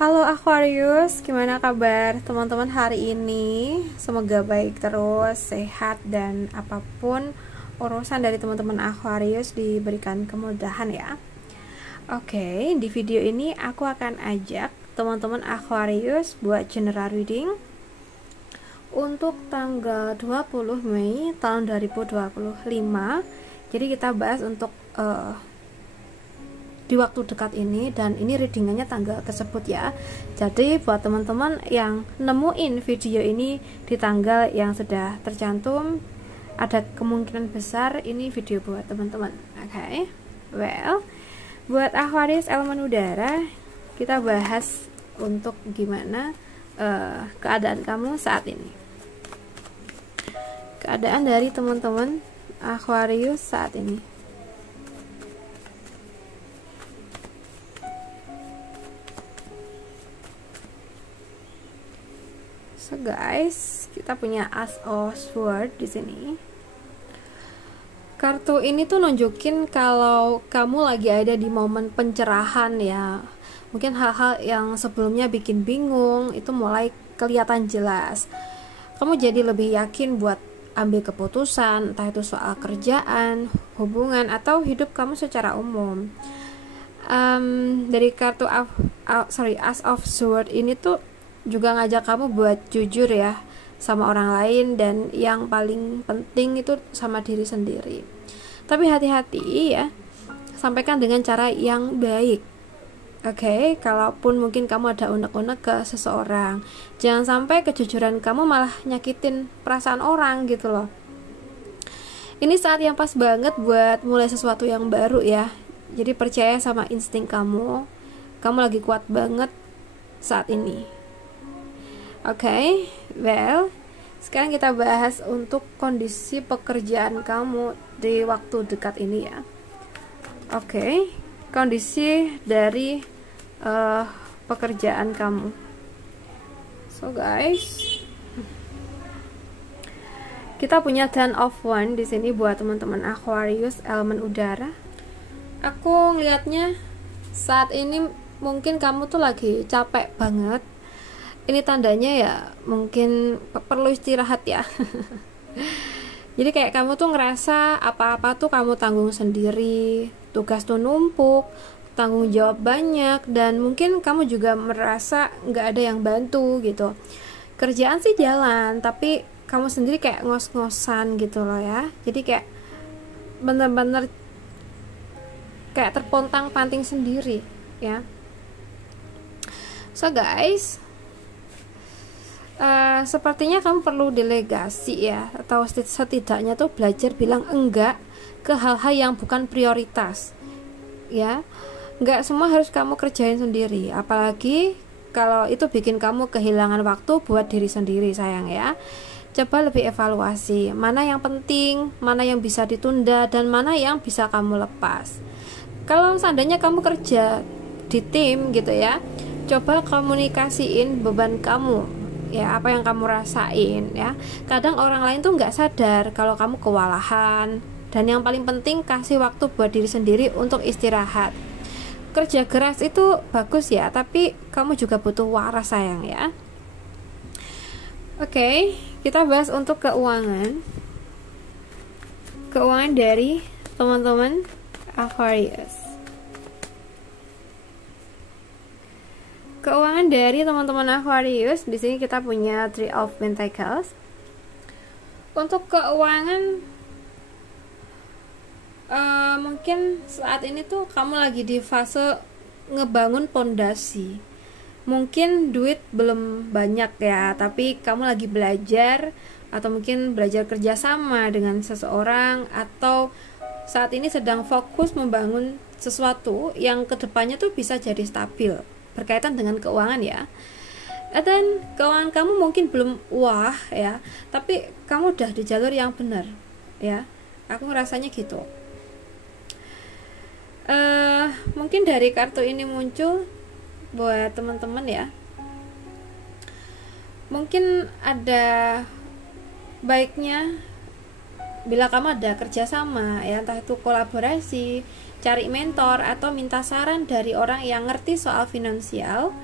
Halo Aquarius, gimana kabar teman-teman hari ini? Semoga baik terus, sehat, dan apapun urusan dari teman-teman Aquarius diberikan kemudahan ya. Oke, di video ini aku akan ajak teman-teman Aquarius buat general reading untuk tanggal 20 Mei tahun 2025. Jadi kita bahas untuk di waktu dekat ini, dan ini readingannya tanggal tersebut ya. Jadi buat teman-teman yang nemuin video ini di tanggal yang sudah tercantum, ada kemungkinan besar ini video buat teman-teman. Oke. Well, buat Aquarius elemen udara, kita bahas untuk gimana keadaan kamu saat ini. Keadaan dari teman-teman Aquarius saat ini. So guys, kita punya Ace of Swords di sini. Kartu ini tuh nunjukin kalau kamu lagi ada di momen pencerahan ya. Mungkin hal-hal yang sebelumnya bikin bingung itu mulai kelihatan jelas. Kamu jadi lebih yakin buat ambil keputusan, entah itu soal kerjaan, hubungan, atau hidup kamu secara umum. Dari kartu Ace of Swords ini tuh juga ngajak kamu buat jujur ya sama orang lain, dan yang paling penting itu sama diri sendiri. Tapi hati-hati ya, sampaikan dengan cara yang baik. Oke, kalaupun mungkin kamu ada unek-unek ke seseorang, jangan sampai kejujuran kamu malah nyakitin perasaan orang gitu loh. Ini saat yang pas banget buat mulai sesuatu yang baru ya. Jadi percaya sama insting kamu. Kamu lagi kuat banget saat ini. Oke, well, sekarang kita bahas untuk kondisi pekerjaan kamu di waktu dekat ini ya. Oke, kondisi dari pekerjaan kamu. So guys, kita punya Ten of Wands di sini buat teman-teman Aquarius elemen udara. Aku ngelihatnya saat ini mungkin kamu tuh lagi capek banget. Ini tandanya ya mungkin perlu istirahat ya. Jadi kayak kamu tuh ngerasa apa-apa tuh kamu tanggung sendiri, tugas tuh numpuk, tanggung jawab banyak, dan mungkin kamu juga merasa nggak ada yang bantu gitu. Kerjaan sih jalan, tapi kamu sendiri kayak ngos-ngosan gitu loh ya. Jadi kayak bener-bener kayak terpontang-panting sendiri ya. So guys, sepertinya kamu perlu delegasi ya, atau setidaknya tuh belajar bilang enggak ke hal-hal yang bukan prioritas ya. Enggak semua harus kamu kerjain sendiri, apalagi kalau itu bikin kamu kehilangan waktu buat diri sendiri sayang ya. Coba lebih evaluasi mana yang penting, mana yang bisa ditunda, dan mana yang bisa kamu lepas. Kalau seandainya kamu kerja di tim gitu ya, coba komunikasiin beban kamu ya, apa yang kamu rasain ya. Kadang orang lain tuh nggak sadar kalau kamu kewalahan, dan yang paling penting kasih waktu buat diri sendiri untuk istirahat. Kerja keras itu bagus ya, tapi kamu juga butuh waras sayang ya. Oke, kita bahas untuk keuangan dari teman-teman Aquarius. Keuangan dari teman-teman Aquarius, di sini kita punya Three of Pentacles. Untuk keuangan, mungkin saat ini tuh kamu lagi di fase ngebangun pondasi. Mungkin duit belum banyak ya, tapi kamu lagi belajar, atau mungkin belajar kerjasama dengan seseorang, atau saat ini sedang fokus membangun sesuatu yang kedepannya tuh bisa jadi stabil berkaitan dengan keuangan ya. Dan keuangan kamu mungkin belum wah ya, tapi kamu udah di jalur yang benar ya. Aku ngerasanya gitu. Mungkin dari kartu ini muncul buat teman-teman ya, mungkin ada baiknya bila kamu ada kerjasama ya, entah itu kolaborasi, cari mentor, atau minta saran dari orang yang ngerti soal finansial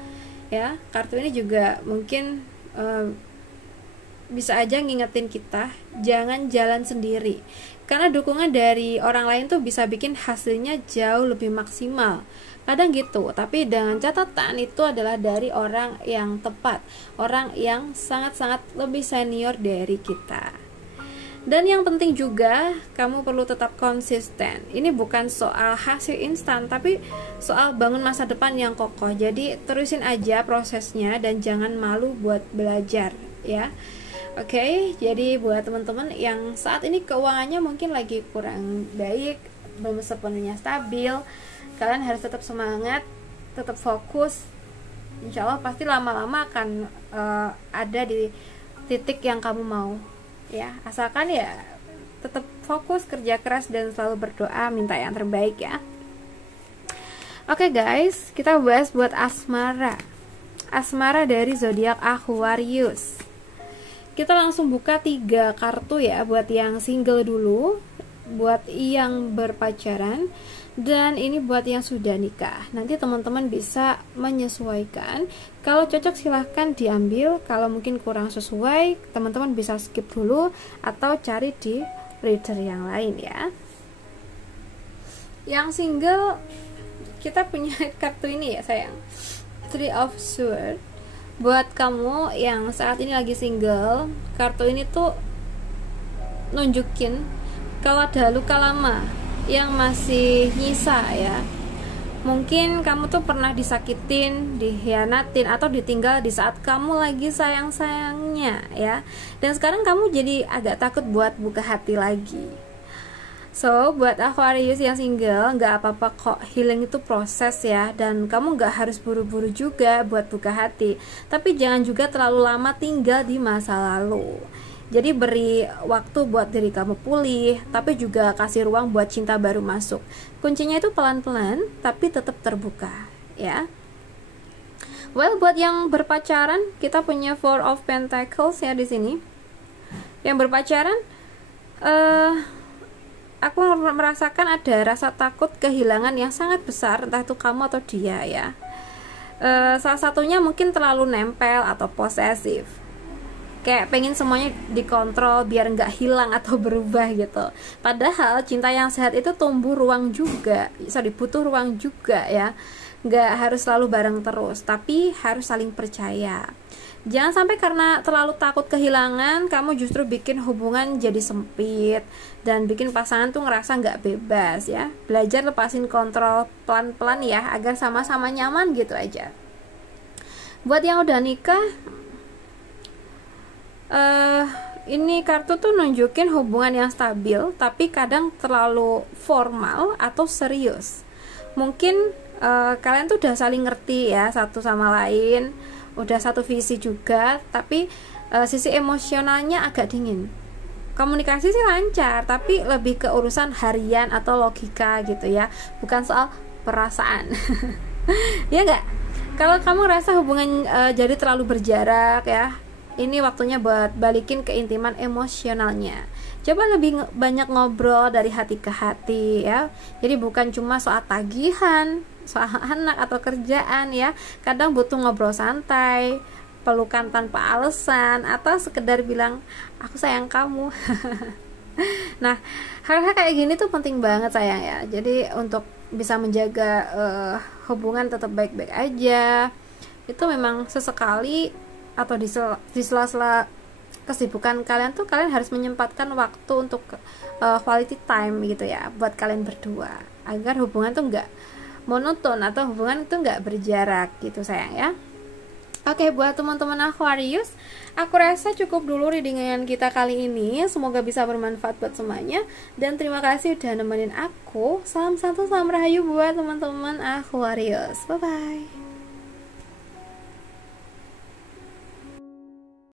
ya. Kartu ini juga mungkin bisa aja ngingetin kita jangan jalan sendiri, karena dukungan dari orang lain tuh bisa bikin hasilnya jauh lebih maksimal. Kadang gitu, tapi dengan catatan itu adalah dari orang yang tepat, orang yang sangat-sangat lebih senior dari kita. Dan yang penting juga, kamu perlu tetap konsisten. Ini bukan soal hasil instan, tapi soal bangun masa depan yang kokoh. Jadi terusin aja prosesnya dan jangan malu buat belajar, ya. Oke, jadi buat teman-teman yang saat ini keuangannya mungkin lagi kurang baik, belum sepenuhnya stabil, kalian harus tetap semangat, tetap fokus. Insya Allah pasti lama-lama akan ada di titik yang kamu mau, ya. Asalkan ya tetap fokus, kerja keras, dan selalu berdoa, minta yang terbaik, ya. Oke guys, kita bahas buat asmara. Asmara dari zodiak Aquarius. Kita langsung buka 3 kartu ya, buat yang single dulu, buat yang berpacaran, dan ini buat yang sudah nikah. Nanti teman-teman bisa menyesuaikan. Kalau cocok silahkan diambil, kalau mungkin kurang sesuai teman-teman bisa skip dulu atau cari di reader yang lain, ya. Yang single kita punya kartu ini ya sayang, Three of Swords. Buat kamu yang saat ini lagi single, kartu ini tuh nunjukin kalau ada luka lama yang masih nyisa, ya. Mungkin kamu tuh pernah disakitin, dikhianatin, atau ditinggal di saat kamu lagi sayang-sayangnya, ya. Dan sekarang kamu jadi agak takut buat buka hati lagi. So, buat Aquarius yang single, nggak apa-apa kok, healing itu proses, ya. Dan kamu nggak harus buru-buru juga buat buka hati. Tapi jangan juga terlalu lama tinggal di masa lalu. Jadi beri waktu buat diri kamu pulih, tapi juga kasih ruang buat cinta baru masuk. Kuncinya itu pelan-pelan, tapi tetap terbuka, ya. Well, buat yang berpacaran, kita punya Four of Pentacles ya di sini. Yang berpacaran, aku merasakan ada rasa takut kehilangan yang sangat besar, entah itu kamu atau dia, ya. Salah satunya mungkin terlalu nempel atau posesif, kayak pengen semuanya dikontrol biar nggak hilang atau berubah gitu. Padahal cinta yang sehat itu butuh ruang juga, ya. Nggak harus selalu bareng terus, tapi harus saling percaya. Jangan sampai karena terlalu takut kehilangan, kamu justru bikin hubungan jadi sempit dan bikin pasangan tuh ngerasa nggak bebas, ya. Belajar lepasin kontrol pelan-pelan, ya, agar sama-sama nyaman gitu aja. Buat yang udah nikah, ini kartu tuh nunjukin hubungan yang stabil, tapi kadang terlalu formal atau serius. Mungkin kalian tuh udah saling ngerti, ya, satu sama lain, udah satu visi juga, tapi sisi emosionalnya agak dingin. Komunikasi sih lancar, tapi lebih ke urusan harian atau logika gitu, ya, bukan soal perasaan. Ya nggak? Kalau kamu rasa hubungan jadi terlalu berjarak, ya, ini waktunya buat balikin keintiman emosionalnya. Coba lebih banyak ngobrol dari hati ke hati, ya. Jadi bukan cuma soal tagihan, soal anak atau kerjaan, ya. Kadang butuh ngobrol santai, pelukan tanpa alasan, atau sekedar bilang aku sayang kamu. Nah, hal-hal kayak gini tuh penting banget sayang, ya. Jadi untuk bisa menjaga hubungan tetap baik-baik aja, itu memang sesekali atau di sela-sela kesibukan kalian tuh kalian harus menyempatkan waktu untuk quality time gitu, ya, buat kalian berdua, agar hubungan tuh nggak monoton atau hubungan itu nggak berjarak gitu sayang, ya. Oke, buat teman-teman Aquarius, aku rasa cukup dulu readingan kita kali ini. Semoga bisa bermanfaat buat semuanya, dan terima kasih udah nemenin aku. Salam satu, salam rahayu buat teman-teman Aquarius. Bye bye.